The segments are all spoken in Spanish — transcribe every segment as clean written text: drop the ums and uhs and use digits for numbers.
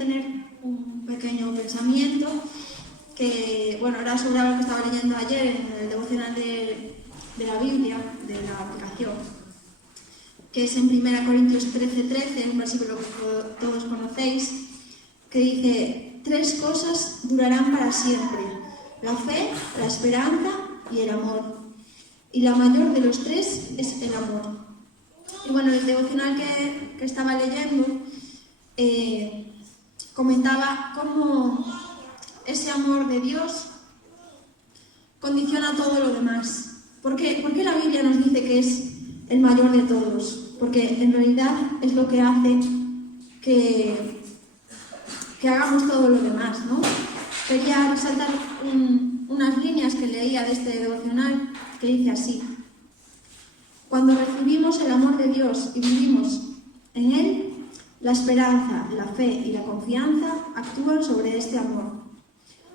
tener un pequeño pensamiento que, bueno, era sobre algo que estaba leyendo ayer en el devocional de la Biblia, de la aplicación, que es en 1 Corintios 13:13, un versículo que todos conocéis, que dice: 3 cosas durarán para siempre: la fe, la esperanza y el amor. Y la mayor de los 3 es el amor. Y bueno, el devocional que estaba leyendo comentaba cómo ese amor de Dios condiciona todo lo demás. ¿Por qué la Biblia nos dice que es el mayor de todos? Porque en realidad es lo que hace que hagamos todo lo demás, ¿no? Quería resaltar unas líneas que leía de este devocional que dice así: cuando recibimos el amor de Dios y vivimos en Él, la esperanza, la fe y la confianza actúan sobre este amor.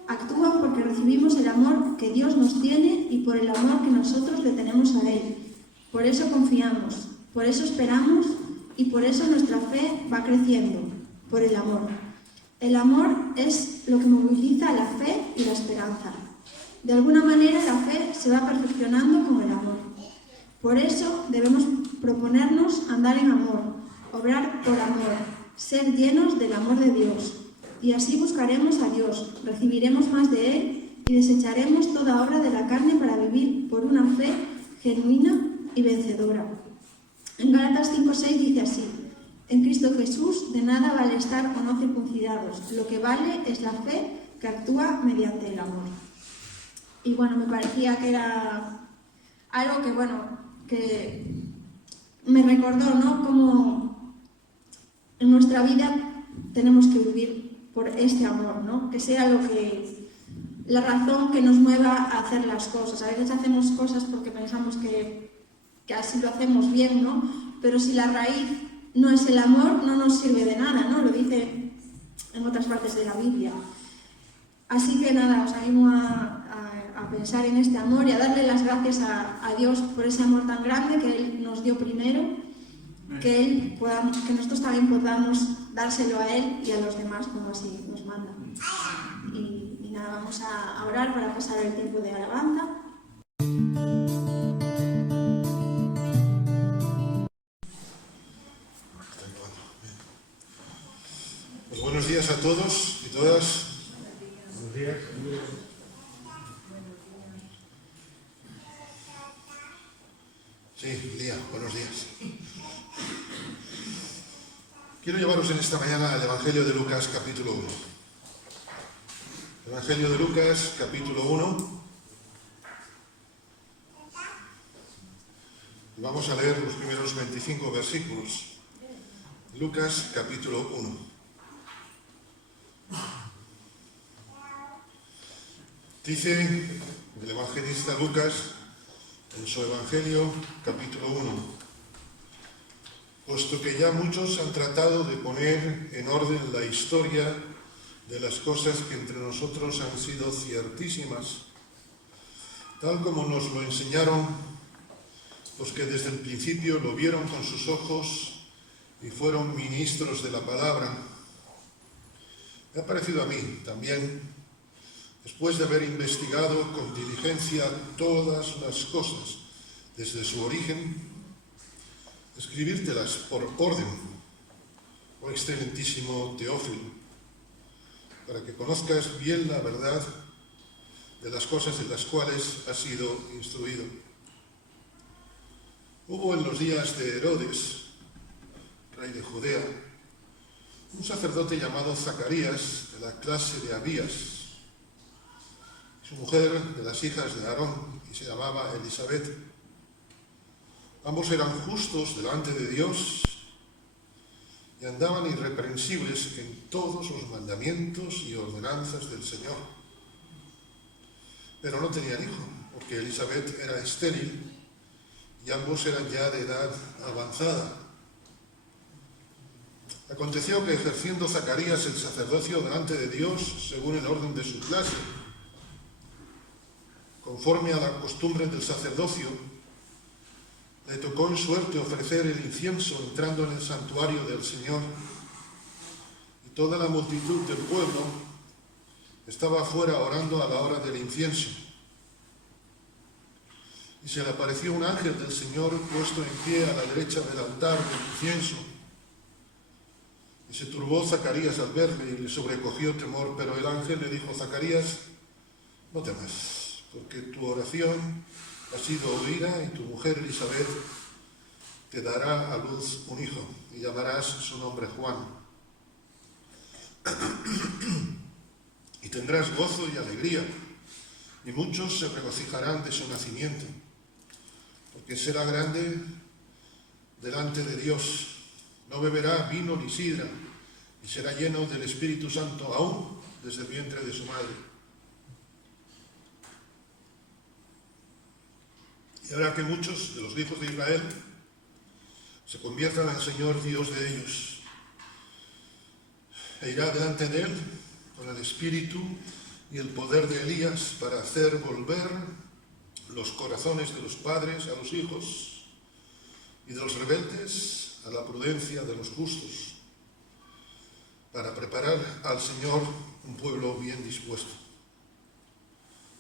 Actúan porque recibimos el amor que Dios nos tiene y por el amor que nosotros le tenemos a Él. Por eso confiamos, por eso esperamos y por eso nuestra fe va creciendo, por el amor. El amor es lo que moviliza la fe y la esperanza. De alguna manera la fe se va perfeccionando con el amor. Por eso debemos proponernos andar en amor, obrar por amor, ser llenos del amor de Dios. Y así buscaremos a Dios, recibiremos más de Él y desecharemos toda obra de la carne para vivir por una fe genuina y vencedora. En Gálatas 5:6 dice así: en Cristo Jesús de nada vale estar o no circuncidados, lo que vale es la fe que actúa mediante el amor. Y bueno, me parecía que era algo que me recordó, ¿no?, cómo en nuestra vida tenemos que vivir por este amor, ¿no? Que sea la razón que nos mueva a hacer las cosas. A veces hacemos cosas porque pensamos que así lo hacemos bien, ¿no? Pero si la raíz no es el amor, no nos sirve de nada, ¿no? Lo dice en otras partes de la Biblia. Así que nada, os animo a pensar en este amor y a darle las gracias a Dios por ese amor tan grande que Él nos dio primero, que nosotros también podamos dárselo a Él y a los demás como así nos manda. Y nada, vamos a orar para pasar el tiempo de alabanza. Pues buenos días a todos y todas. Buenos días. Sí, Lía, buenos días. Quiero llevaros en esta mañana al Evangelio de Lucas, capítulo 1. Evangelio de Lucas, capítulo 1. Vamos a leer los primeros 25 versículos. Lucas, capítulo 1. Dice el evangelista Lucas en su Evangelio, capítulo 1: puesto que ya muchos han tratado de poner en orden la historia de las cosas que entre nosotros han sido ciertísimas, tal como nos lo enseñaron los que desde el principio lo vieron con sus ojos y fueron ministros de la palabra, me ha parecido a mí también, después de haber investigado con diligencia todas las cosas desde su origen, escribírtelas por orden, oh excelentísimo Teófilo, para que conozcas bien la verdad de las cosas en las cuales has sido instruido. Hubo en los días de Herodes, rey de Judea, un sacerdote llamado Zacarías, de la clase de Abías. Su mujer, de las hijas de Aarón, y se llamaba Elisabet. Ambos eran justos delante de Dios y andaban irreprensibles en todos los mandamientos y ordenanzas del Señor. Pero no tenían hijo, porque Elisabet era estéril y ambos eran ya de edad avanzada. Aconteció que, ejerciendo Zacarías el sacerdocio delante de Dios según el orden de su clase, conforme a la costumbre del sacerdocio, le tocó en suerte ofrecer el incienso entrando en el santuario del Señor. Y toda la multitud del pueblo estaba afuera orando a la hora del incienso. Y se le apareció un ángel del Señor puesto en pie a la derecha del altar del incienso. Y se turbó Zacarías al verle y le sobrecogió temor, pero el ángel le dijo: Zacarías, no temas, porque tu oración ha sido oída y tu mujer Elizabeth te dará a luz un hijo y llamarás su nombre Juan. Y tendrás gozo y alegría, y muchos se regocijarán de su nacimiento, porque será grande delante de Dios. No beberá vino ni sidra, y será lleno del Espíritu Santo aún desde el vientre de su madre. Y hará que muchos de los hijos de Israel se conviertan al Señor Dios de ellos. E irá delante de él con el espíritu y el poder de Elías para hacer volver los corazones de los padres a los hijos y de los rebeldes a la prudencia de los justos, para preparar al Señor un pueblo bien dispuesto.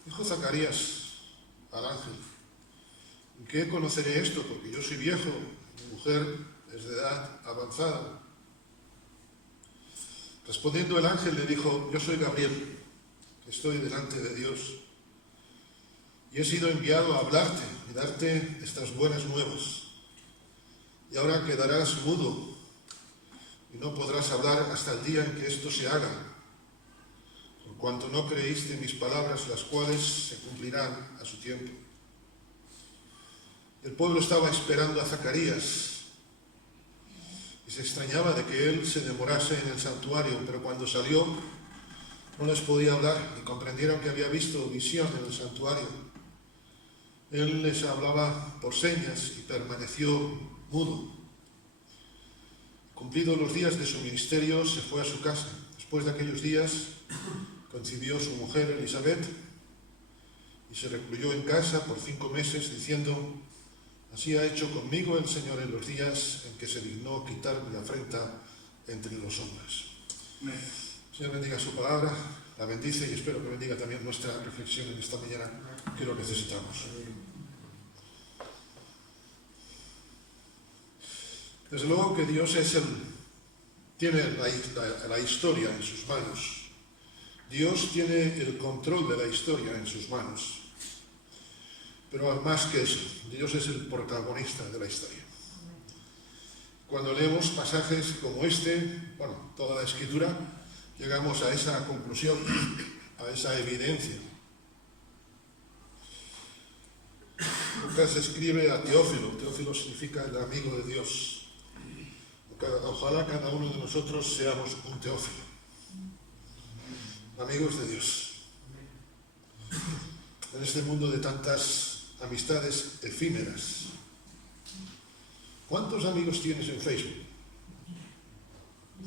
Dijo Zacarías al ángel: ¿en qué conoceré esto? Porque yo soy viejo, mi mujer es de edad avanzada. Respondiendo el ángel le dijo: yo soy Gabriel, que estoy delante de Dios, y he sido enviado a hablarte y darte estas buenas nuevas. Y ahora quedarás mudo y no podrás hablar hasta el día en que esto se haga, por cuanto no creíste mis palabras, las cuales se cumplirán a su tiempo. El pueblo estaba esperando a Zacarías y se extrañaba de que él se demorase en el santuario, pero cuando salió no les podía hablar y comprendieron que había visto visión en el santuario. Él les hablaba por señas y permaneció mudo. Cumplidos los días de su ministerio, se fue a su casa. Después de aquellos días, concibió su mujer Elizabeth y se recluyó en casa por 5 meses, diciendo: así ha hecho conmigo el Señor en los días en que se dignó quitarme la afrenta entre los hombres. Amén. Señor, bendiga su palabra, la bendice y espero que bendiga también nuestra reflexión en esta mañana, que lo necesitamos. Desde luego que Dios tiene la historia en sus manos. Dios tiene el control de la historia en sus manos. Pero más que eso, Dios es el protagonista de la historia. Cuando leemos pasajes como este, toda la Escritura, llegamos a esa conclusión, a esa evidencia. Lucas escribe a Teófilo. Teófilo significa el amigo de Dios. Ojalá cada uno de nosotros seamos un Teófilo, amigos de Dios. En este mundo de tantas amistades efímeras, ¿cuántos amigos tienes en Facebook?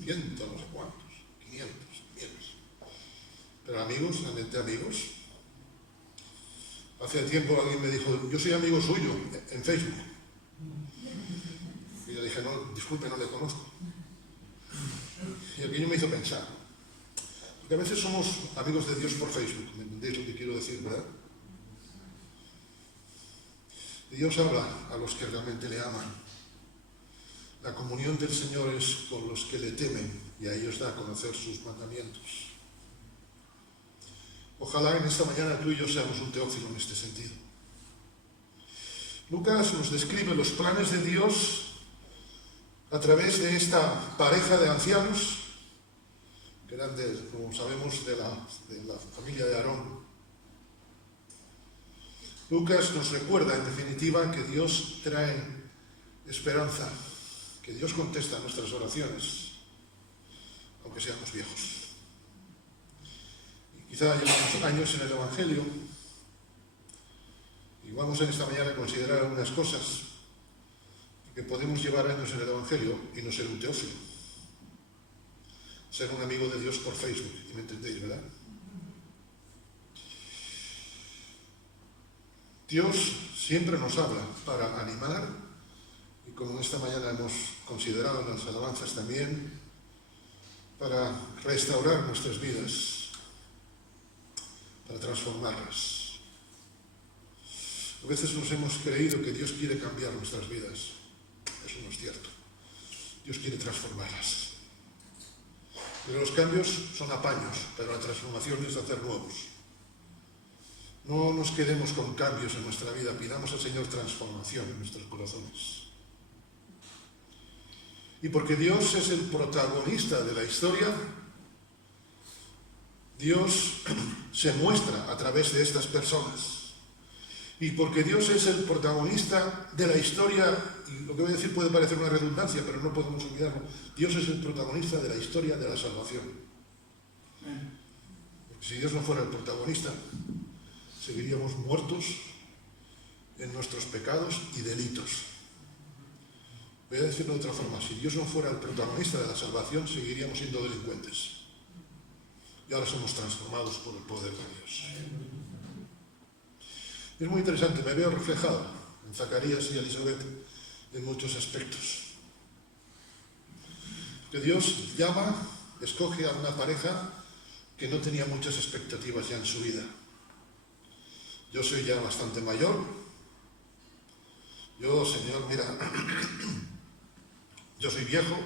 100, no sé cuántos, 500, millones. Pero amigos, realmente amigos. Hace tiempo alguien me dijo: yo soy amigo suyo en Facebook. Y yo dije: no, disculpe, no le conozco. Y aquello me hizo pensar. Porque a veces somos amigos de Dios por Facebook, ¿me entendéis lo que quiero decir, verdad? Dios habla a los que realmente le aman. La comunión del Señor es con los que le temen y a ellos da a conocer sus mandamientos. Ojalá en esta mañana tú y yo seamos un Teófilo en este sentido. Lucas nos describe los planes de Dios a través de esta pareja de ancianos que eran, como sabemos, de la familia de Aarón. Lucas nos recuerda, en definitiva, que Dios trae esperanza, que Dios contesta nuestras oraciones, aunque seamos viejos. Y quizá llevamos años en el Evangelio y vamos en esta mañana a considerar algunas cosas, que podemos llevar años en el Evangelio y no ser un Teófilo, ser un amigo de Dios por Facebook, y me entendéis, ¿verdad? Dios siempre nos habla para animar, y como esta mañana hemos considerado en las alabanzas también, para restaurar nuestras vidas, para transformarlas. A veces nos hemos creído que Dios quiere cambiar nuestras vidas. Eso no es cierto. Dios quiere transformarlas. Pero los cambios son apaños, pero la transformación es hacer nuevos. No nos quedemos con cambios en nuestra vida, pidamos al Señor transformación en nuestros corazones. Y porque Dios es el protagonista de la historia, Dios se muestra a través de estas personas. Y porque Dios es el protagonista de la historia, y lo que voy a decir puede parecer una redundancia, pero no podemos olvidarlo, Dios es el protagonista de la historia de la salvación. Porque si Dios no fuera el protagonista, seguiríamos muertos en nuestros pecados y delitos. Voy a decirlo de otra forma, si Dios no fuera el protagonista de la salvación, seguiríamos siendo delincuentes. Y ahora somos transformados por el poder de Dios. Es muy interesante, me veo reflejado en Zacarías y Elisabet en muchos aspectos. Que Dios llama, escoge a una pareja que no tenía muchas expectativas ya en su vida. Yo soy ya bastante mayor. Yo, Señor, mira, yo soy viejo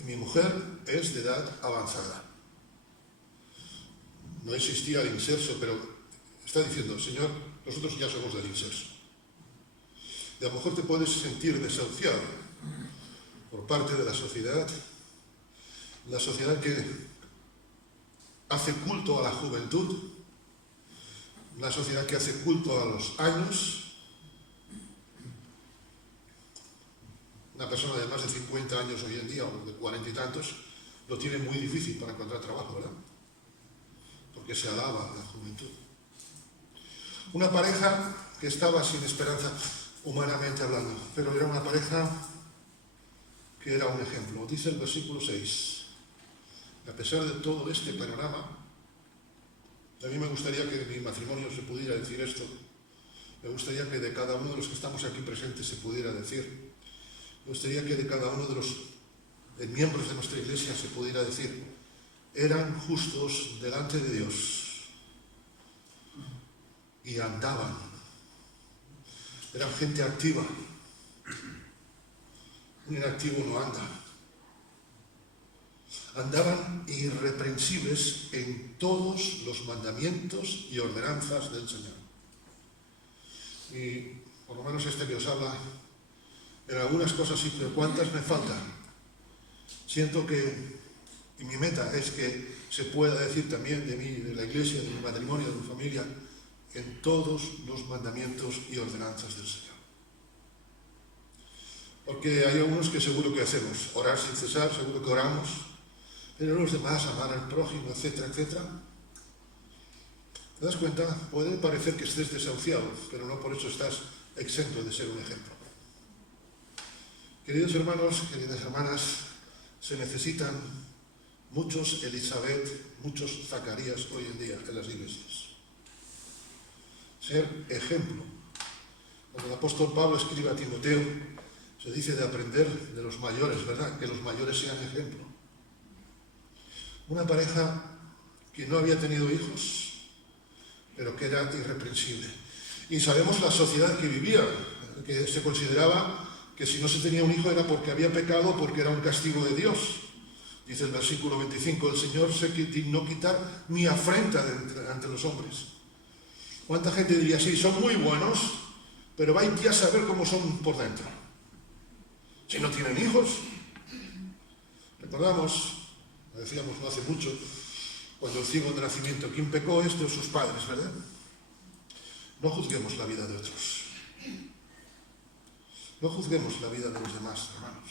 y mi mujer es de edad avanzada. No existía el inserso, pero está diciendo, Señor, nosotros ya somos del inserso. Y a lo mejor te puedes sentir desahuciado por parte de la sociedad que hace culto a la juventud, una sociedad que hace culto a los años. Una persona de más de 50 años hoy en día, o de 40 y tantos, lo tiene muy difícil para encontrar trabajo, ¿verdad? Porque se alaba a la juventud. Una pareja que estaba sin esperanza, humanamente hablando, pero era una pareja que era un ejemplo. Dice el versículo 6, a pesar de todo este panorama, a mí me gustaría que en mi matrimonio se pudiera decir esto, me gustaría que de cada uno de los que estamos aquí presentes se pudiera decir, me gustaría que de cada uno de los miembros de nuestra iglesia se pudiera decir, eran justos delante de Dios y andaban, eran gente activa. Un inactivo no anda. Andaban irreprensibles en todos los mandamientos y ordenanzas del Señor. Y por lo menos este que os habla, en algunas cosas sí, pero ¿cuántas me faltan? Siento que, y mi meta es que se pueda decir también de mí, de la iglesia, de mi matrimonio, de mi familia, en todos los mandamientos y ordenanzas del Señor. Porque hay algunos que seguro que hacemos, orar sin cesar, seguro que oramos, pero los demás, amar al prójimo, etcétera, etcétera. ¿Te das cuenta? Puede parecer que estés desahuciado, pero no por eso estás exento de ser un ejemplo. Queridos hermanos, queridas hermanas, se necesitan muchos Elisabet, muchos Zacarías hoy en día en las iglesias. Ser ejemplo. Cuando el apóstol Pablo escribe a Timoteo, se dice de aprender de los mayores, ¿verdad? Que los mayores sean ejemplo. Una pareja que no había tenido hijos, pero que era irreprensible. Y sabemos la sociedad que vivía, que se consideraba que si no se tenía un hijo era porque había pecado, porque era un castigo de Dios. Dice el versículo 25, el Señor se dignó quitar mi afrenta ante los hombres. ¿Cuánta gente diría, sí, son muy buenos, pero vais ya a saber cómo son por dentro? Si no tienen hijos. Recordamos, lo decíamos no hace mucho, cuando el ciego de nacimiento, ¿quién pecó? Este o sus padres, ¿verdad? No juzguemos la vida de otros. No juzguemos la vida de los demás, hermanos.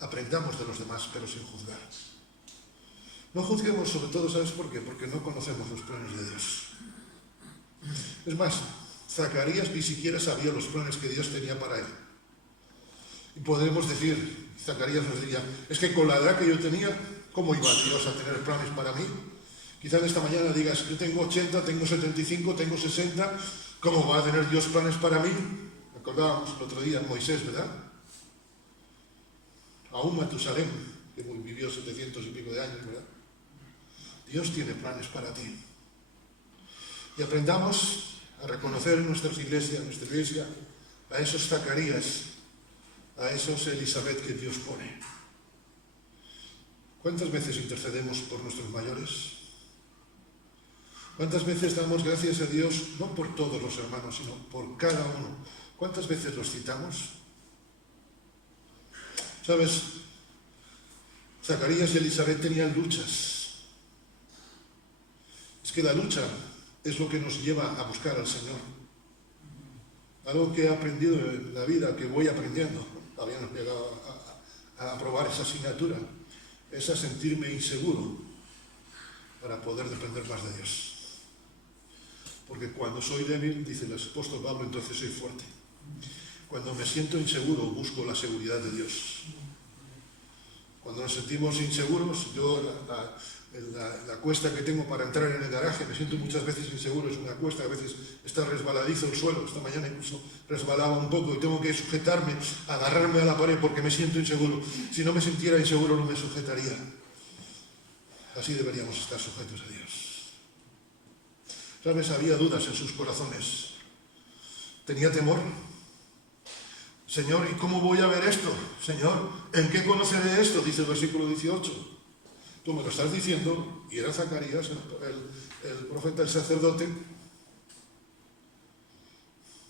Aprendamos de los demás, pero sin juzgar. No juzguemos sobre todo, ¿sabes por qué? Porque no conocemos los planes de Dios. Es más, Zacarías ni siquiera sabía los planes que Dios tenía para él. Y podemos decir, Zacarías nos diría, es que con la edad que yo tenía, ¿cómo iba Dios a tener planes para mí? Quizás esta mañana digas, yo tengo 80, tengo 75, tengo 60, ¿cómo va a tener Dios planes para mí? Recordábamos el otro día Moisés, ¿verdad? Aún Matusalén, que vivió 700 y pico de años, ¿verdad? Dios tiene planes para ti. Y aprendamos a reconocer en nuestra iglesia, a esos Zacarías, a esos Elizabeth que Dios pone. ¿Cuántas veces intercedemos por nuestros mayores? ¿Cuántas veces damos gracias a Dios, no por todos los hermanos, sino por cada uno? ¿Cuántas veces los citamos? ¿Sabes? Zacarías y Elizabeth tenían luchas. Es que la lucha es lo que nos lleva a buscar al Señor. Algo que he aprendido en la vida, que voy aprendiendo, todavía no he llegado a aprobar esa asignatura, es a sentirme inseguro para poder depender más de Dios. Porque cuando soy débil, dice el apóstol Pablo, entonces soy fuerte. Cuando me siento inseguro, busco la seguridad de Dios. Cuando nos sentimos inseguros, yo la cuesta que tengo para entrar en el garaje, me siento muchas veces inseguro, es una cuesta, a veces está resbaladizo el suelo, esta mañana incluso resbalaba un poco y tengo que sujetarme, agarrarme a la pared porque me siento inseguro. Si no me sintiera inseguro no me sujetaría. Así deberíamos estar sujetos a Dios. ¿Sabes? Había dudas en sus corazones. Tenía temor. Señor, ¿y cómo voy a ver esto? Señor, ¿en qué conoceré esto? Dice el versículo 18. Tú me lo estás diciendo, y era Zacarías, el profeta, el sacerdote.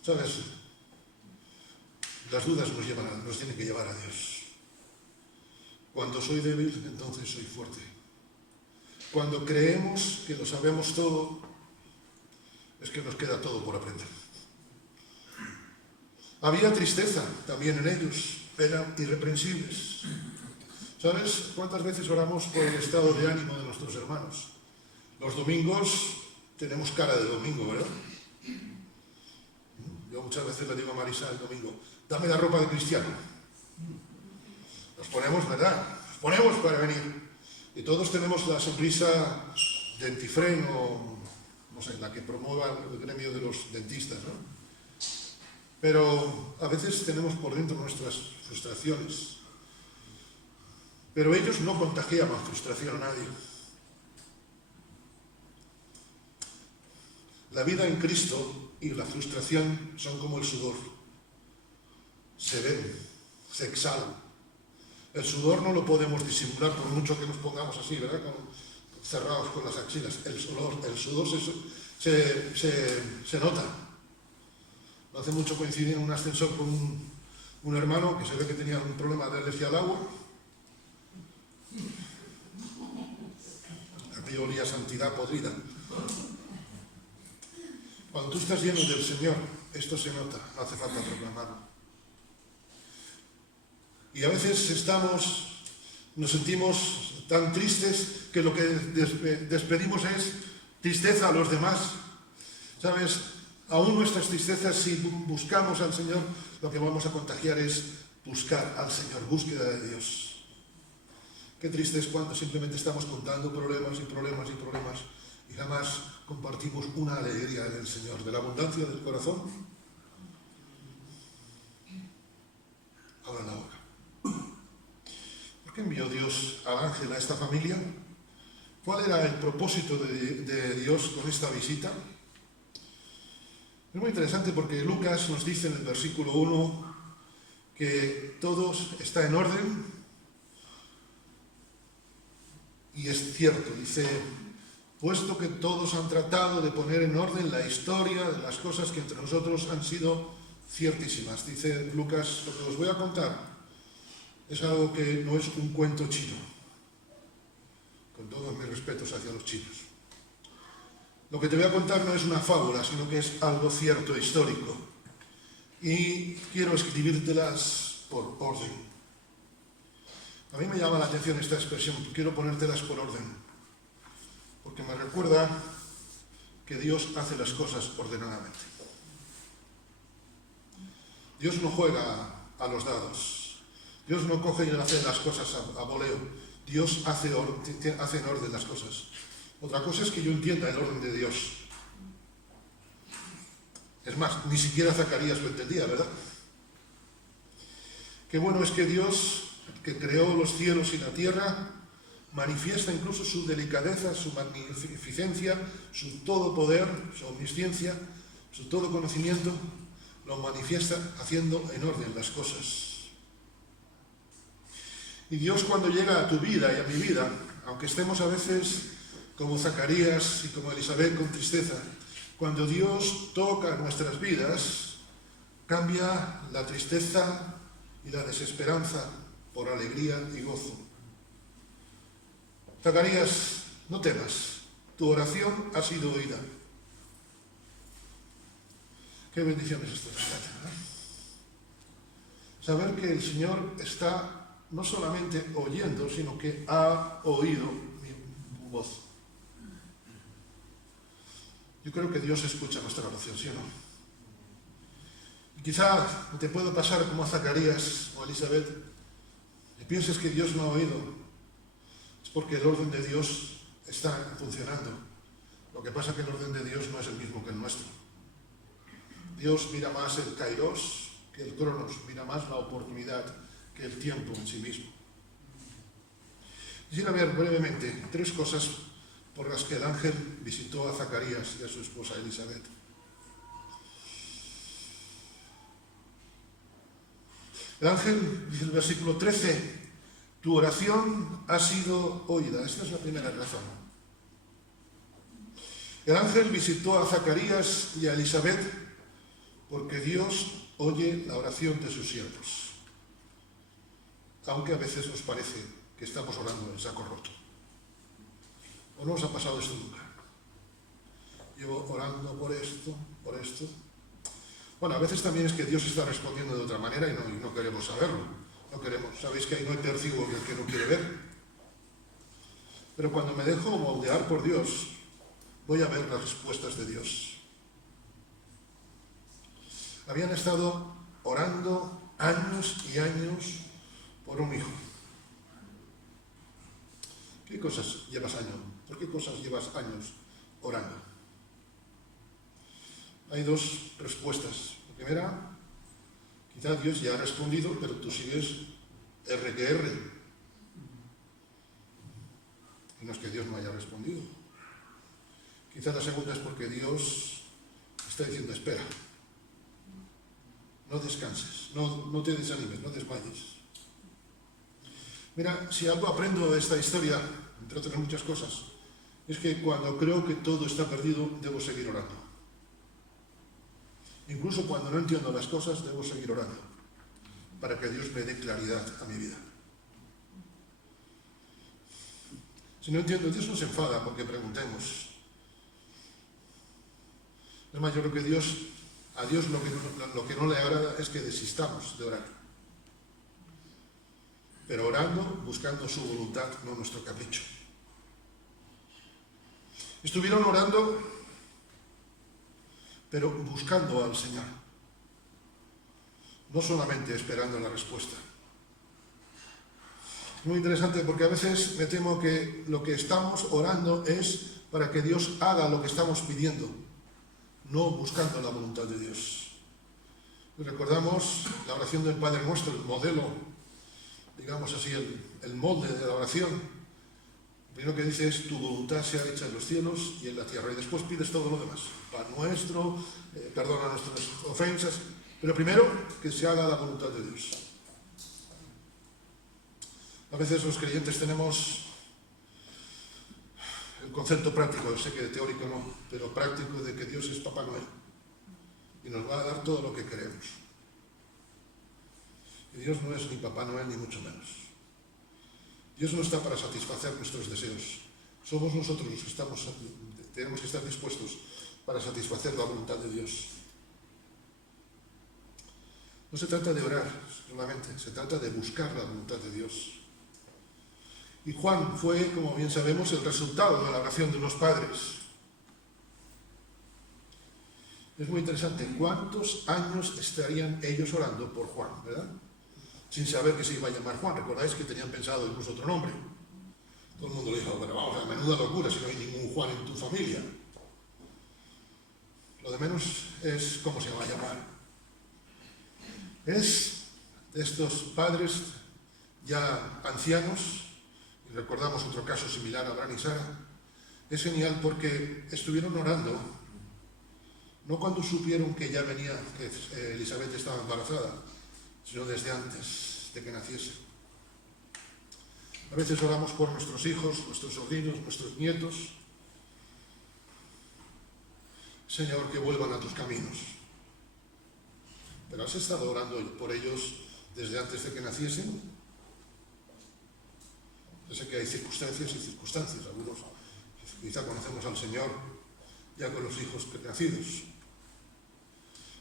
¿Sabes? Las dudas nos tienen que llevar a Dios. Cuando soy débil, entonces soy fuerte. Cuando creemos que lo sabemos todo, es que nos queda todo por aprender. Había tristeza también en ellos, eran irreprensibles. ¿Sabes cuántas veces oramos por el estado de ánimo de nuestros hermanos? Los domingos tenemos cara de domingo, ¿verdad? Yo muchas veces le digo a Marisa el domingo, dame la ropa de cristiano. Nos ponemos, ¿verdad? Nos ponemos para venir. Y todos tenemos la sonrisa Dentifren o, no sé, la que promueva el gremio de los dentistas, ¿no? Pero a veces tenemos por dentro nuestras frustraciones. Pero ellos no contagiaban frustración a nadie. La vida en Cristo y la frustración son como el sudor. Se ven, se exhalan. El sudor no lo podemos disimular por mucho que nos pongamos así, ¿verdad? Cerrados con las axilas. El sudor se nota. No hace mucho coincidí en un ascensor con un hermano que se ve que tenía un problema de alergia al agua. Aquello olía a santidad podrida. Cuando tú estás lleno del Señor, esto se nota, no hace falta proclamarlo. Y a veces nos sentimos tan tristes que lo que despedimos es tristeza a los demás. ¿Sabes? Aún nuestras tristezas, si buscamos al Señor, lo que vamos a contagiar es buscar al Señor, búsqueda de Dios. Qué triste es cuando simplemente estamos contando problemas y problemas y problemas y jamás compartimos una alegría en el Señor, de la abundancia del corazón. Abra la boca. ¿Por qué envió Dios al ángel a esta familia? ¿Cuál era el propósito de Dios con esta visita? Es muy interesante porque Lucas nos dice en el versículo 1 que todo está en orden. Y es cierto, dice, puesto que todos han tratado de poner en orden la historia de las cosas que entre nosotros han sido ciertísimas. Dice Lucas, lo que os voy a contar es algo que no es un cuento chino, con todos mis respetos hacia los chinos. Lo que te voy a contar no es una fábula, sino que es algo cierto, histórico. Y quiero escribírtelas por orden. A mí me llama la atención esta expresión, quiero ponértelas por orden, porque me recuerda que Dios hace las cosas ordenadamente. Dios no juega a los dados, Dios no coge y hace las cosas a voleo, Dios hace en orden las cosas. Otra cosa es que yo entienda el orden de Dios. Es más, ni siquiera Zacarías lo entendía, ¿verdad? Qué bueno es que Dios que creó los cielos y la tierra, manifiesta incluso su delicadeza, su magnificencia, su todo poder, su omnisciencia, su todo conocimiento, lo manifiesta haciendo en orden las cosas. Y Dios, cuando llega a tu vida y a mi vida, aunque estemos a veces como Zacarías y como Elisabet con tristeza, cuando Dios toca nuestras vidas, cambia la tristeza y la desesperanza por alegría y gozo. Zacarías, no temas, tu oración ha sido oída. Qué bendición es esto, ¿verdad? Saber que el Señor está no solamente oyendo, sino que ha oído mi voz. Yo creo que Dios escucha nuestra oración, ¿sí o no? Y quizá te pueda pasar como a Zacarías o a Elisabet, y pienses que Dios no ha oído. Es porque el orden de Dios está funcionando. Lo que pasa es que el orden de Dios no es el mismo que el nuestro. Dios mira más el kairos que el cronos, mira más la oportunidad que el tiempo en sí mismo. Quisiera ver brevemente 3 cosas por las que el ángel visitó a Zacarías y a su esposa Elisabet. El ángel, dice el versículo 13, tu oración ha sido oída. Esta es la primera razón. El ángel visitó a Zacarías y a Elisabet porque Dios oye la oración de sus siervos, aunque a veces nos parece que estamos orando en saco roto. ¿O no os ha pasado esto nunca? Llevo orando por esto, por esto. Bueno, a veces también es que Dios está respondiendo de otra manera y no queremos saberlo. No queremos. Sabéis que no hay percibo el que no quiere ver. Pero cuando me dejo moldear por Dios, voy a ver las respuestas de Dios. Habían estado orando años y años por un hijo. ¿Qué cosas llevas años? ¿Por qué cosas llevas años orando? Hay 2 respuestas. La primera, quizá Dios ya ha respondido, pero tú sigues R que R. Y no es que Dios no haya respondido. Quizá la segunda es porque Dios está diciendo, espera, no descanses, no te desanimes, no desmayes. Mira, si algo aprendo de esta historia, entre otras muchas cosas, es que cuando creo que todo está perdido, debo seguir orando. Incluso cuando no entiendo las cosas, debo seguir orando, para que Dios me dé claridad a mi vida. Si no entiendo, Dios no se enfada porque preguntemos. Es más, yo creo que a Dios lo que no le agrada es que desistamos de orar. Pero orando, buscando su voluntad, no nuestro capricho. Estuvieron orando, pero buscando al Señor. No solamente esperando la respuesta. Es muy interesante porque a veces me temo que lo que estamos orando es para que Dios haga lo que estamos pidiendo, no buscando la voluntad de Dios. Recordamos la oración del Padre Nuestro, el modelo, digamos así, el molde de la oración. Lo primero que dice es, tu voluntad sea hecha en los cielos y en la tierra. Y después pides todo lo demás. Pan nuestro, perdona nuestras ofensas. Pero primero, que se haga la voluntad de Dios. A veces los creyentes tenemos el concepto práctico, yo sé que teórico no, pero práctico de que Dios es Papá Noel. Y nos va a dar todo lo que queremos. Y Dios no es ni Papá Noel ni mucho menos. Dios no está para satisfacer nuestros deseos. Somos nosotros los que tenemos que estar dispuestos para satisfacer la voluntad de Dios. No se trata de orar solamente, se trata de buscar la voluntad de Dios. Y Juan fue, como bien sabemos, el resultado de la oración de unos padres. Es muy interesante, ¿cuántos años estarían ellos orando por Juan, verdad? Sin saber que se iba a llamar Juan. ¿Recordáis que tenían pensado incluso otro nombre? Todo el mundo le dijo, bueno, vamos, a menuda locura si no hay ningún Juan en tu familia. Lo de menos es cómo se va a llamar. Es de estos padres ya ancianos, y recordamos otro caso similar a Abraham y Sara. Es genial porque estuvieron orando, no cuando supieron que ya venía, que Elisabet estaba embarazada, sino desde antes de que naciese. A veces oramos por nuestros hijos, nuestros sobrinos, nuestros nietos. Señor, que vuelvan a tus caminos. ¿Pero has estado orando por ellos desde antes de que naciesen? Yo sé que hay circunstancias y circunstancias. Algunos quizá conocemos al Señor ya con los hijos nacidos.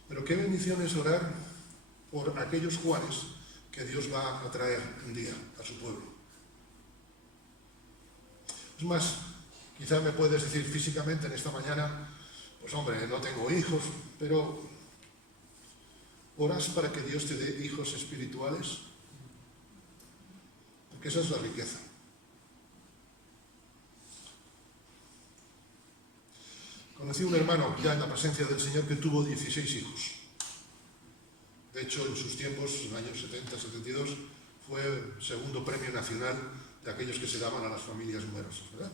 Pero qué bendición es orar por aquellos Juanes que Dios va a traer un día a su pueblo. Es más, quizá me puedes decir físicamente en esta mañana, pues hombre, no tengo hijos, pero ¿oras para que Dios te dé hijos espirituales? Porque esa es la riqueza. Conocí un hermano ya en la presencia del Señor que tuvo 16 hijos. De hecho, en sus tiempos, en los años 70, 72, fue segundo premio nacional de aquellos que se daban a las familias numerosas, ¿verdad?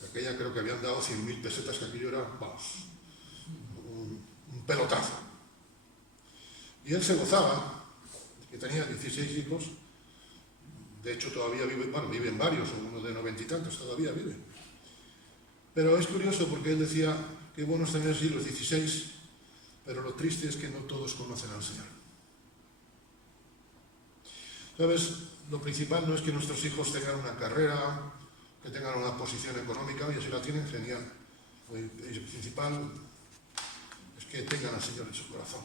De aquella creo que habían dado 100.000 pesetas, que aquello era, vamos, un pelotazo. Y él se gozaba, que tenía 16 hijos. De hecho, todavía vive, bueno, viven varios, uno de 90 y tantos todavía vive. Pero es curioso porque él decía que buenos tener sí los 16, pero lo triste es que no todos conocen al Señor. ¿Sabes? Lo principal no es que nuestros hijos tengan una carrera, que tengan una posición económica, oye, si la tienen, genial. Lo principal es que tengan al Señor en su corazón.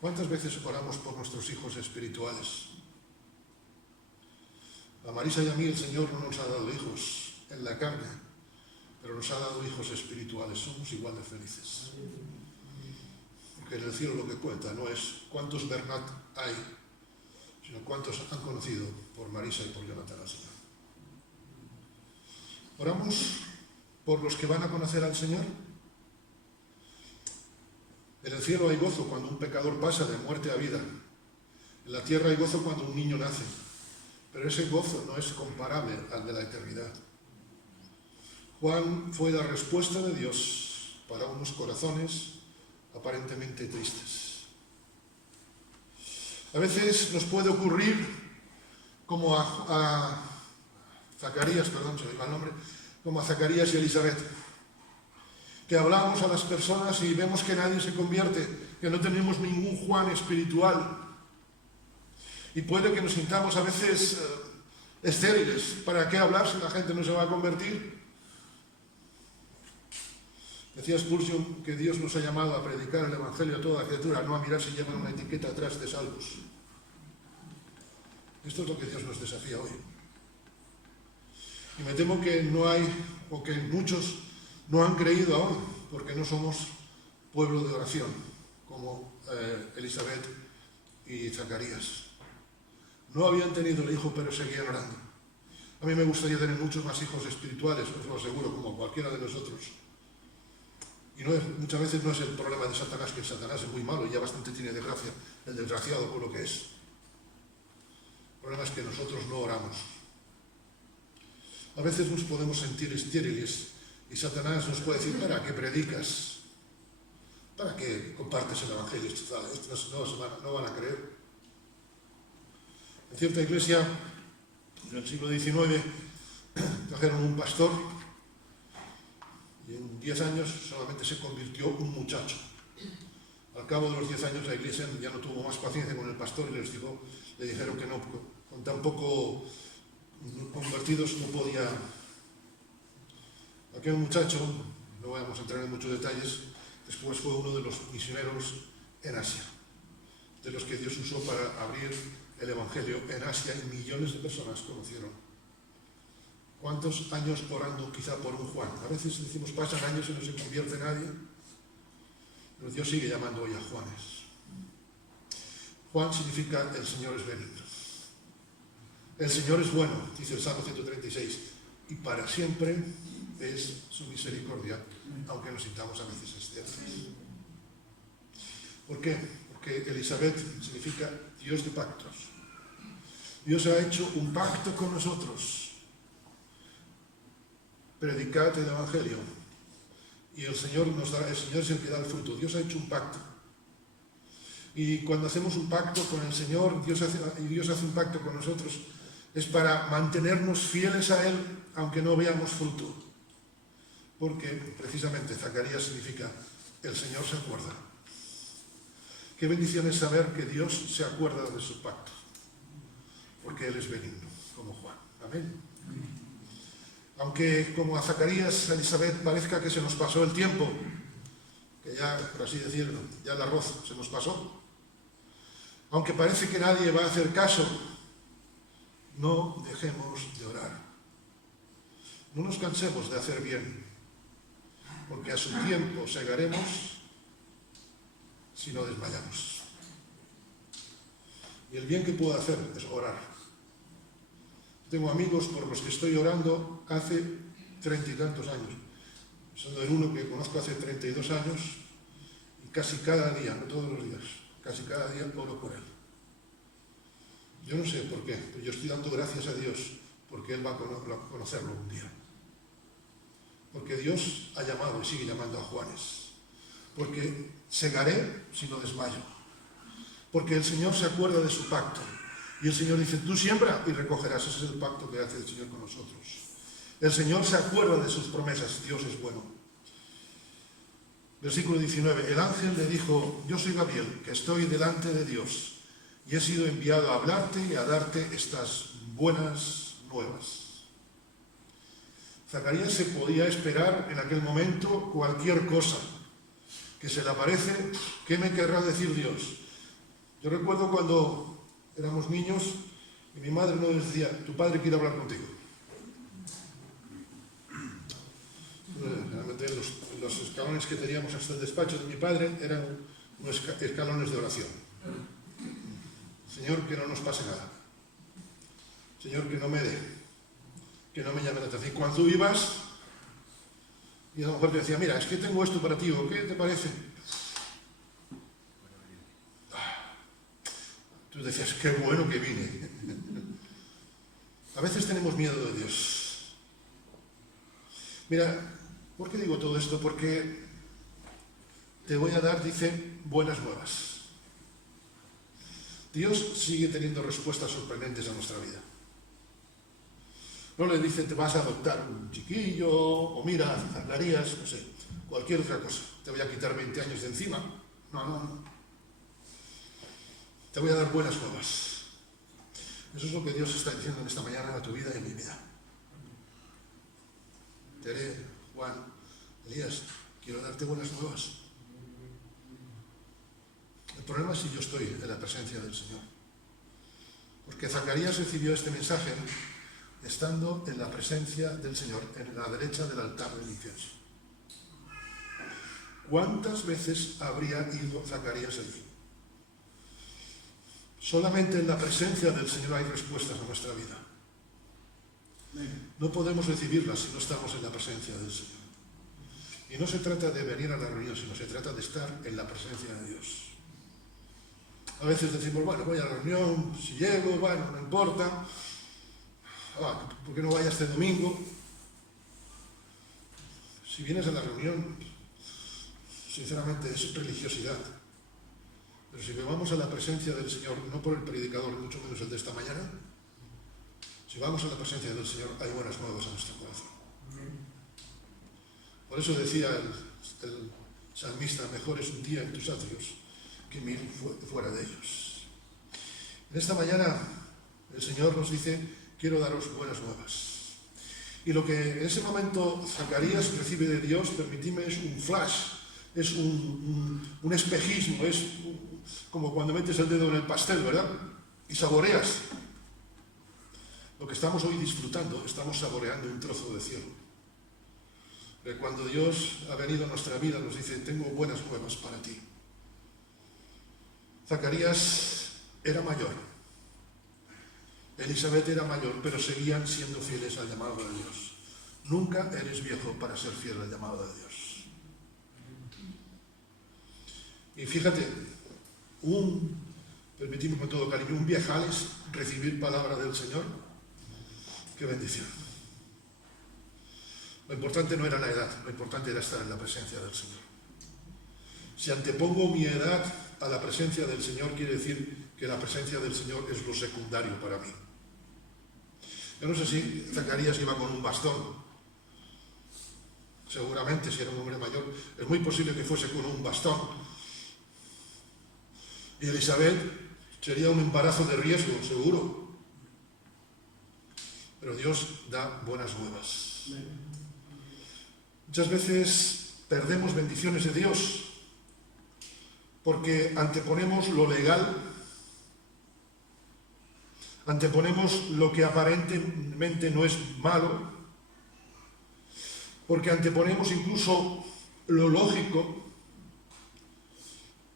¿Cuántas veces oramos por nuestros hijos espirituales? A Marisa y a mí el Señor no nos ha dado hijos en la carne, pero nos ha dado hijos espirituales. Somos igual de felices. Porque en el cielo lo que cuenta no es cuántos Bernat hay, sino cuántos han conocido por Marisa y por Jonathan al Señor. Oramos por los que van a conocer al Señor. En el cielo hay gozo cuando un pecador pasa de muerte a vida. En la tierra hay gozo cuando un niño nace. Pero ese gozo no es comparable al de la eternidad. Juan fue la respuesta de Dios para unos corazones aparentemente tristes. A veces nos puede ocurrir como a Zacarías, perdón, se me va el nombre, como a Zacarías y Elisabet, que hablamos a las personas y vemos que nadie se convierte, que no tenemos ningún Juan espiritual. Y puede que nos sintamos a veces estériles. ¿Para qué hablar si la gente no se va a convertir? Decía Spurgeon que Dios nos ha llamado a predicar el Evangelio a toda criatura, no a mirar si llevan una etiqueta atrás de salvos. Esto es lo que Dios nos desafía hoy. Y me temo que no hay, o que muchos no han creído aún, porque no somos pueblo de oración, como Elisabet y Zacarías. No habían tenido el hijo, pero seguían orando. A mí me gustaría tener muchos más hijos espirituales, os lo aseguro, como cualquiera de nosotros. Y muchas veces no es el problema de Satanás, que Satanás es muy malo y ya bastante tiene desgracia, el desgraciado por lo que es. El problema es que nosotros no oramos. A veces nos podemos sentir estériles y Satanás nos puede decir, ¿para qué predicas? ¿Para qué compartes el Evangelio? Estos no van a creer. En cierta iglesia del siglo XIX trajeron un pastor y en 10 años solamente se convirtió un muchacho. Al cabo de los 10 años la iglesia ya no tuvo más paciencia con el pastor y le dijeron que no, con tan poco convertidos no podía. Aquel muchacho, no vamos a entrar en muchos detalles, después fue uno de los misioneros en Asia, de los que Dios usó para abrir el Evangelio en Asia, y millones de personas conocieron. ¿Cuántos años orando quizá por un Juan? A veces decimos, pasan años y no se convierte nadie, pero Dios sigue llamando hoy a Juanes. Juan significa el Señor es benigno. El Señor es bueno, dice el Salmo 136, y para siempre es su misericordia, aunque nos sintamos a veces estériles. ¿Por qué? Porque Elisabet significa Dios de pactos. Dios ha hecho un pacto con nosotros. Predicad el Evangelio. Y el Señor es el que da el fruto. Dios ha hecho un pacto. Y cuando hacemos un pacto con el Señor, Dios hace un pacto con nosotros, es para mantenernos fieles a Él, aunque no veamos fruto. Porque precisamente Zacarías significa el Señor se acuerda. Qué bendición es saber que Dios se acuerda de su pacto, porque Él es benigno, como Juan. Amén. Aunque como a Zacarías, a Elizabeth parezca que se nos pasó el tiempo, que ya, por así decirlo, ya el arroz se nos pasó, aunque parece que nadie va a hacer caso, no dejemos de orar. No nos cansemos de hacer bien, porque a su tiempo segaremos si no desmayamos. Y el bien que puedo hacer es orar. Tengo amigos por los que estoy orando hace 30 y tantos años. Siendo el uno que conozco hace 32 años y casi cada día, no todos los días, casi cada día oro por él. Yo no sé por qué, pero yo estoy dando gracias a Dios porque Él va a conocerlo un día. Porque Dios ha llamado y sigue llamando a Juanes. Porque segaré si no desmayo. Porque el Señor se acuerda de su pacto. Y el Señor dice, tú siembra y recogerás. Ese es el pacto que hace el Señor con nosotros. El Señor se acuerda de sus promesas. Dios es bueno. Versículo 19. El ángel le dijo, yo soy Gabriel, que estoy delante de Dios. Y he sido enviado a hablarte y a darte estas buenas nuevas. Zacarías se podía esperar en aquel momento cualquier cosa que se le aparece. ¿Qué me querrá decir Dios? Yo recuerdo cuando éramos niños y mi madre nos decía, tu padre quiere hablar contigo. Realmente los escalones que teníamos hasta el despacho de mi padre eran unos escalones de oración. Señor, que no nos pase nada. Señor, que no me dé, que no me llame la atención. Cuando tú ibas, y a lo mejor te decía, mira, es que tengo esto para ti, ¿o qué te parece? Tú decías, qué bueno que vine. A veces tenemos miedo de Dios. Mira, ¿por qué digo todo esto? Porque te voy a dar, dice, buenas nuevas. Dios sigue teniendo respuestas sorprendentes a nuestra vida. No le dice, te vas a adoptar un chiquillo, o mira, Zacarías, no sé, cualquier otra cosa. Te voy a quitar 20 años de encima. No. Te voy a dar buenas nuevas. Eso es lo que Dios está diciendo en esta mañana a tu vida y a mi vida. Tere, Juan, Elías, quiero darte buenas nuevas. El problema es si yo estoy en la presencia del Señor. Porque Zacarías recibió este mensaje estando en la presencia del Señor, en la derecha del altar del incienso. ¿Cuántas veces habría ido Zacarías allí? Solamente en la presencia del Señor hay respuestas a nuestra vida. No podemos recibirlas si no estamos en la presencia del Señor. Y no se trata de venir a la reunión, sino se trata de estar en la presencia de Dios. A veces decimos, bueno, voy a la reunión, si llego, bueno, no importa. ¿Por qué no vaya este domingo? Si vienes a la reunión, sinceramente es religiosidad. Pero si vamos a la presencia del Señor, no por el predicador, mucho menos el de esta mañana, si vamos a la presencia del Señor, hay buenas nuevas en nuestro corazón. Por eso decía el salmista, mejor es un día en tus atrios que 1000 fuera de ellos. En esta mañana el Señor nos dice, quiero daros buenas nuevas. Y lo que en ese momento Zacarías recibe de Dios, permitidme, es un flash, es un espejismo, es como cuando metes el dedo en el pastel, ¿verdad? Y saboreas. Lo que estamos hoy disfrutando, estamos saboreando un trozo de cielo. Pero cuando Dios ha venido a nuestra vida, nos dice, tengo buenas nuevas para ti. Zacarías era mayor. Elizabeth era mayor, pero seguían siendo fieles al llamado de Dios. Nunca eres viejo para ser fiel al llamado de Dios. Y fíjate, un permitidme con todo cariño, un viajales, recibir palabra del Señor. ¡Qué bendición! Lo importante no era la edad, lo importante era estar en la presencia del Señor. Si antepongo mi edad a la presencia del Señor, quiere decir que la presencia del Señor es lo secundario para mí. Yo no sé si Zacarías iba con un bastón. Seguramente, si era un hombre mayor, es muy posible que fuese con un bastón. Y Elizabeth sería un embarazo de riesgo, seguro. Pero Dios da buenas nuevas. Muchas veces perdemos bendiciones de Dios porque anteponemos lo legal, anteponemos lo que aparentemente no es malo, porque anteponemos incluso lo lógico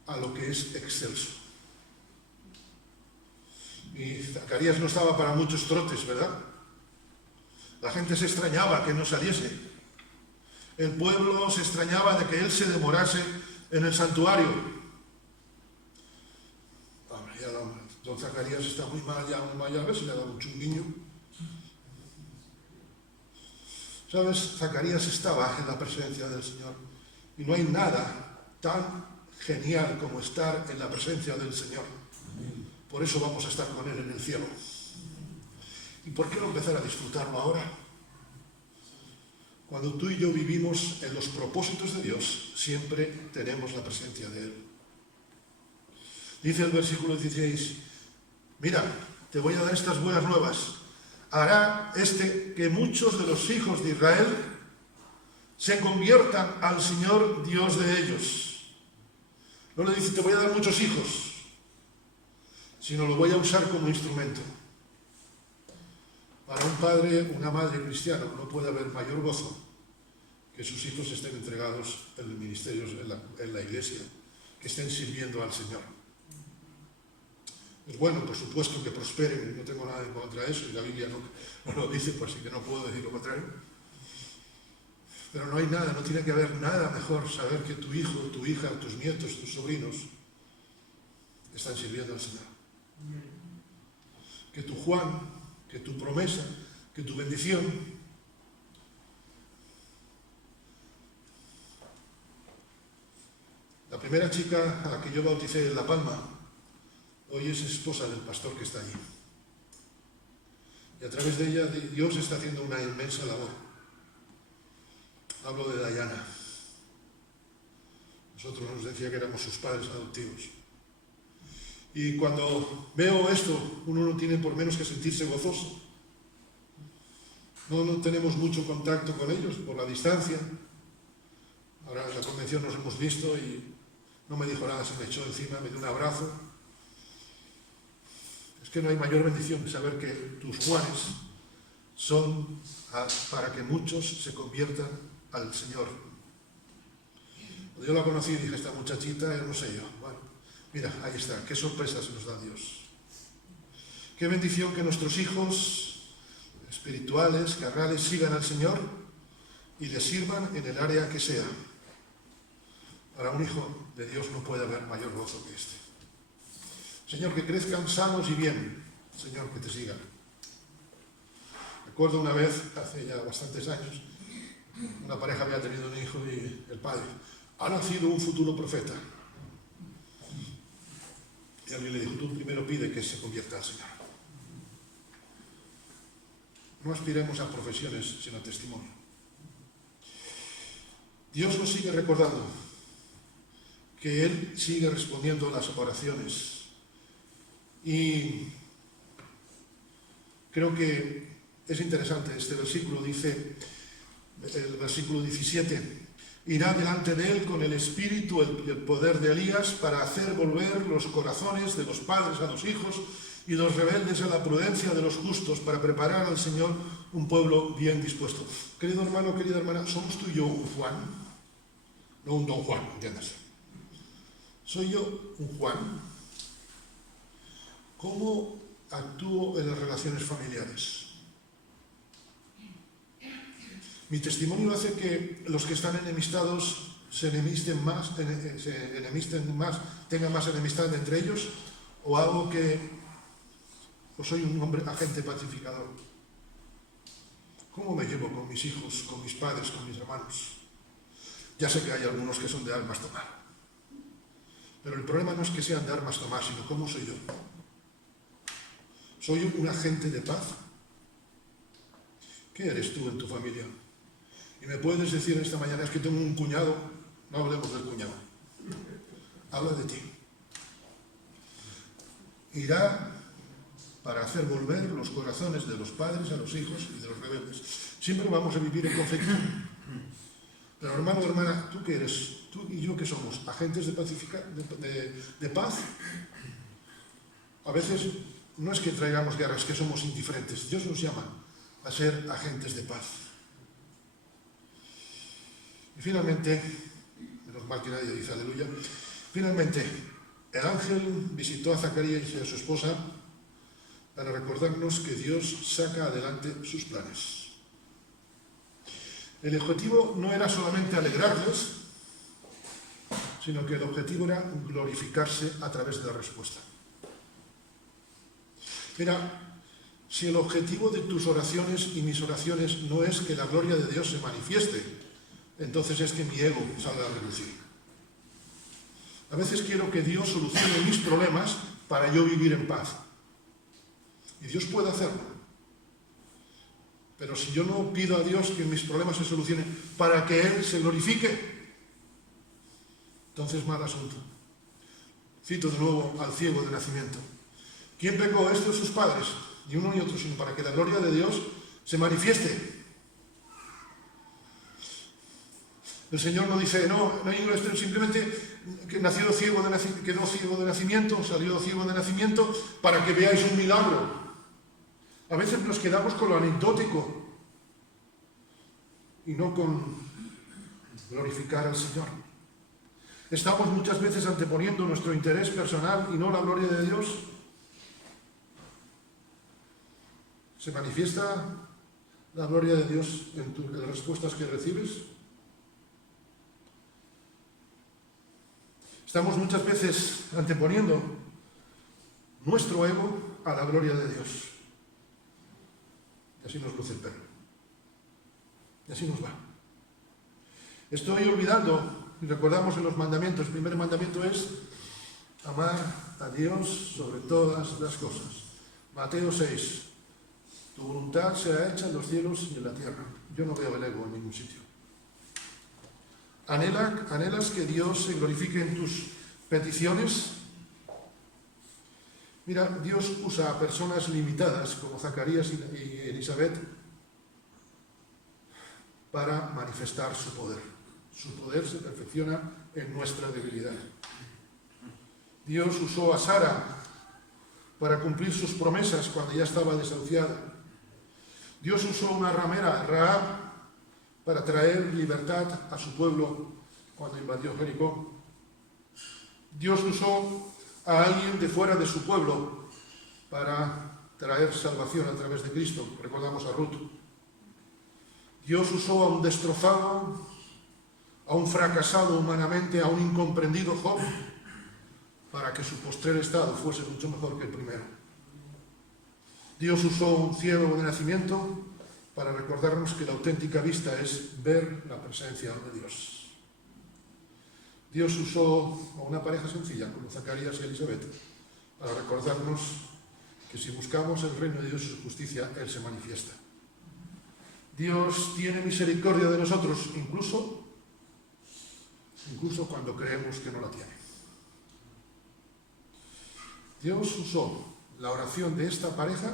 a lo que es excelso. Y Zacarías no estaba para muchos trotes, ¿verdad? La gente se extrañaba que no saliese. El pueblo se extrañaba de que él se demorase en el santuario. Hombre, ya don Zacarías está muy mal, ya a ver si le ha dado un chunguiño. ¿Sabes? Zacarías estaba en la presencia del Señor. Y no hay nada tan genial como estar en la presencia del Señor. Por eso vamos a estar con Él en el cielo. ¿Y por qué no empezar a disfrutarlo ahora? Cuando tú y yo vivimos en los propósitos de Dios, siempre tenemos la presencia de Él. Dice el versículo 16, mira, te voy a dar estas buenas nuevas. Hará que muchos de los hijos de Israel se conviertan al Señor Dios de ellos. No le dice, te voy a dar muchos hijos, sino lo voy a usar como instrumento. Para un padre, una madre cristiana, no puede haber mayor gozo que sus hijos estén entregados en los ministerios, en la iglesia, que estén sirviendo al Señor. Es bueno, por supuesto, que prosperen, no tengo nada en contra de eso, y la Biblia no lo dice, pues sí que no puedo decir lo contrario. Pero no hay nada, no tiene que haber nada mejor saber que tu hijo, tu hija, tus nietos, tus sobrinos están sirviendo al Señor. Que tu Juan, que tu promesa, que tu bendición. La primera chica a la que yo bauticé en La Palma, hoy es esposa del pastor que está allí. Y a través de ella Dios está haciendo una inmensa labor. Hablo de Dayana. Nosotros nos decía que éramos sus padres adoptivos. Y cuando veo esto, uno no tiene por menos que sentirse gozoso. No tenemos mucho contacto con ellos por la distancia. Ahora en la convención nos hemos visto y no me dijo nada, se me echó encima, me dio un abrazo. Es que no hay mayor bendición que saber que tus Juanes son para que muchos se conviertan al Señor. Cuando yo la conocí dije, esta muchachita, no sé yo. Bueno, mira, ahí está, qué sorpresas nos da Dios. Qué bendición que nuestros hijos espirituales, carnales, sigan al Señor y le sirvan en el área que sea. Para un hijo de Dios no puede haber mayor gozo que este. Señor, que crezcan sanos y bien. Señor, que te sigan. Recuerdo una vez, hace ya bastantes años, una pareja había tenido un hijo y el padre, ha nacido un futuro profeta. Y alguien le dijo, tú primero pide que se convierta al Señor. No aspiremos a profesiones, sino a testimonio. Dios nos sigue recordando que Él sigue respondiendo a las oraciones. Y creo que es interesante este versículo, dice el versículo 17, irá delante de Él con el espíritu, el poder de Elías, para hacer volver los corazones de los padres a los hijos y los rebeldes a la prudencia de los justos, para preparar al Señor un pueblo bien dispuesto. Querido hermano, querida hermana, ¿somos tú y yo un Juan? No un don Juan, ¿entiendes? ¿Soy yo un Juan? ¿Cómo actúo en las relaciones familiares? Mi testimonio hace que los que están enemistados se enemisten más, tengan más enemistad entre ellos, ¿O hago que soy un hombre agente pacificador? ¿Cómo me llevo con mis hijos, con mis padres, con mis hermanos? Ya sé que hay algunos que son de armas tomar. Pero el problema no es que sean de armas tomar, sino cómo soy yo. ¿Soy un agente de paz? ¿Qué eres tú en tu familia? Y me puedes decir esta mañana, es que tengo un cuñado. No hablemos del cuñado. Habla de ti. Irá para hacer volver los corazones de los padres a los hijos y de los rebeldes. Siempre vamos a vivir en conflicto. Pero hermano, hermana, ¿tú qué eres? ¿Tú y yo qué somos? ¿Agentes de paz? A veces no es que traigamos guerra, es que somos indiferentes. Dios nos llama a ser agentes de paz. Y finalmente, menos mal que nadie dice aleluya, finalmente, el ángel visitó a Zacarías y a su esposa para recordarnos que Dios saca adelante sus planes. El objetivo no era solamente alegrarles, sino que el objetivo era glorificarse a través de la respuesta. Mira, si el objetivo de tus oraciones y mis oraciones no es que la gloria de Dios se manifieste, entonces es que mi ego salga a relucir. A veces quiero que Dios solucione mis problemas para yo vivir en paz. Y Dios puede hacerlo. Pero si yo no pido a Dios que mis problemas se solucionen para que Él se glorifique, entonces mal asunto. Cito de nuevo al ciego de nacimiento. ¿Quién pecó? Estos sus padres, ni uno ni otro, sino para que la gloria de Dios se manifieste. El Señor no dice, no, simplemente que quedó ciego de nacimiento, salió ciego de nacimiento para que veáis un milagro. A veces nos quedamos con lo anecdótico y no con glorificar al Señor. Estamos muchas veces anteponiendo nuestro interés personal y no la gloria de Dios. ¿Se manifiesta la gloria de Dios en las respuestas que recibes? Estamos muchas veces anteponiendo nuestro ego a la gloria de Dios. Y así nos luce el perro. Y así nos va. Estoy olvidando, y recordamos en los mandamientos, el primer mandamiento es amar a Dios sobre todas las cosas. Mateo 6. Tu voluntad sea hecha en los cielos y en la tierra. Yo no veo el ego en ningún sitio. ¿Anhelas que Dios se glorifique en tus peticiones? Mira, Dios usa a personas limitadas como Zacarías y Elizabeth para manifestar su poder. Su poder se perfecciona en nuestra debilidad. Dios usó a Sara para cumplir sus promesas cuando ya estaba desahuciada. Dios usó una ramera, Rahab, para traer libertad a su pueblo cuando invadió Jericó. Dios usó a alguien de fuera de su pueblo para traer salvación a través de Cristo. Recordamos a Ruth. Dios usó a un destrozado, a un fracasado humanamente, a un incomprendido Job, para que su postrer estado fuese mucho mejor que el primero. Dios usó a un ciego de nacimiento para recordarnos que la auténtica vista es ver la presencia de Dios. Dios usó a una pareja sencilla, como Zacarías y Elizabeth, para recordarnos que si buscamos el reino de Dios y su justicia, Él se manifiesta. Dios tiene misericordia de nosotros, incluso cuando creemos que no la tiene. Dios usó la oración de esta pareja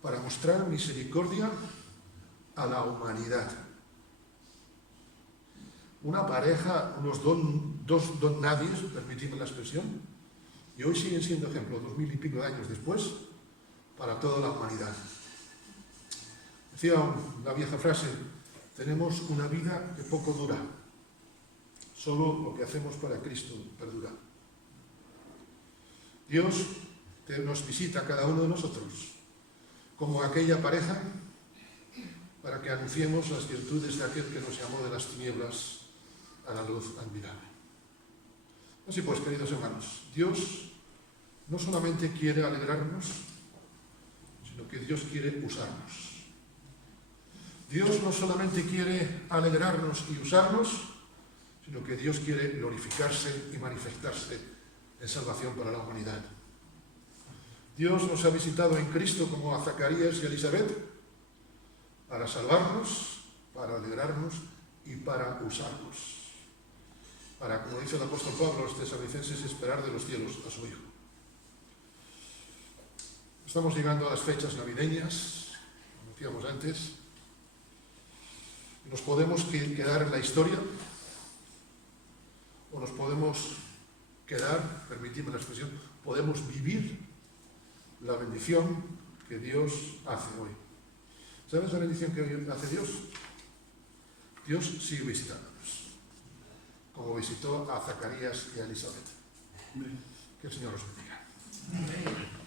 para mostrar misericordia a la humanidad. Una pareja, dos don nadies, permitidme la expresión, y hoy siguen siendo ejemplo, 2000 y pico de años después, para toda la humanidad. Decía la vieja frase, tenemos una vida que poco dura, solo lo que hacemos para Cristo perdura. Dios nos visita a cada uno de nosotros, como aquella pareja, para que anunciemos las virtudes de aquel que nos llamó de las tinieblas a la luz admirable. Así pues, queridos hermanos, Dios no solamente quiere alegrarnos, sino que Dios quiere usarnos. Dios no solamente quiere alegrarnos y usarnos, sino que Dios quiere glorificarse y manifestarse en salvación para la humanidad. Dios nos ha visitado en Cristo como a Zacarías y a Elizabeth para salvarnos, para alegrarnos y para usarnos. Para, como dice el apóstol Pablo a los tesalonicenses, esperar de los cielos a su Hijo. Estamos llegando a las fechas navideñas, como decíamos antes. Nos podemos quedar en la historia o nos podemos quedar, permitidme la expresión, podemos vivir la bendición que Dios hace hoy. ¿Sabes la bendición que hoy hace Dios? Dios sigue visitándonos, como visitó a Zacarías y a Elizabeth. Que el Señor os bendiga.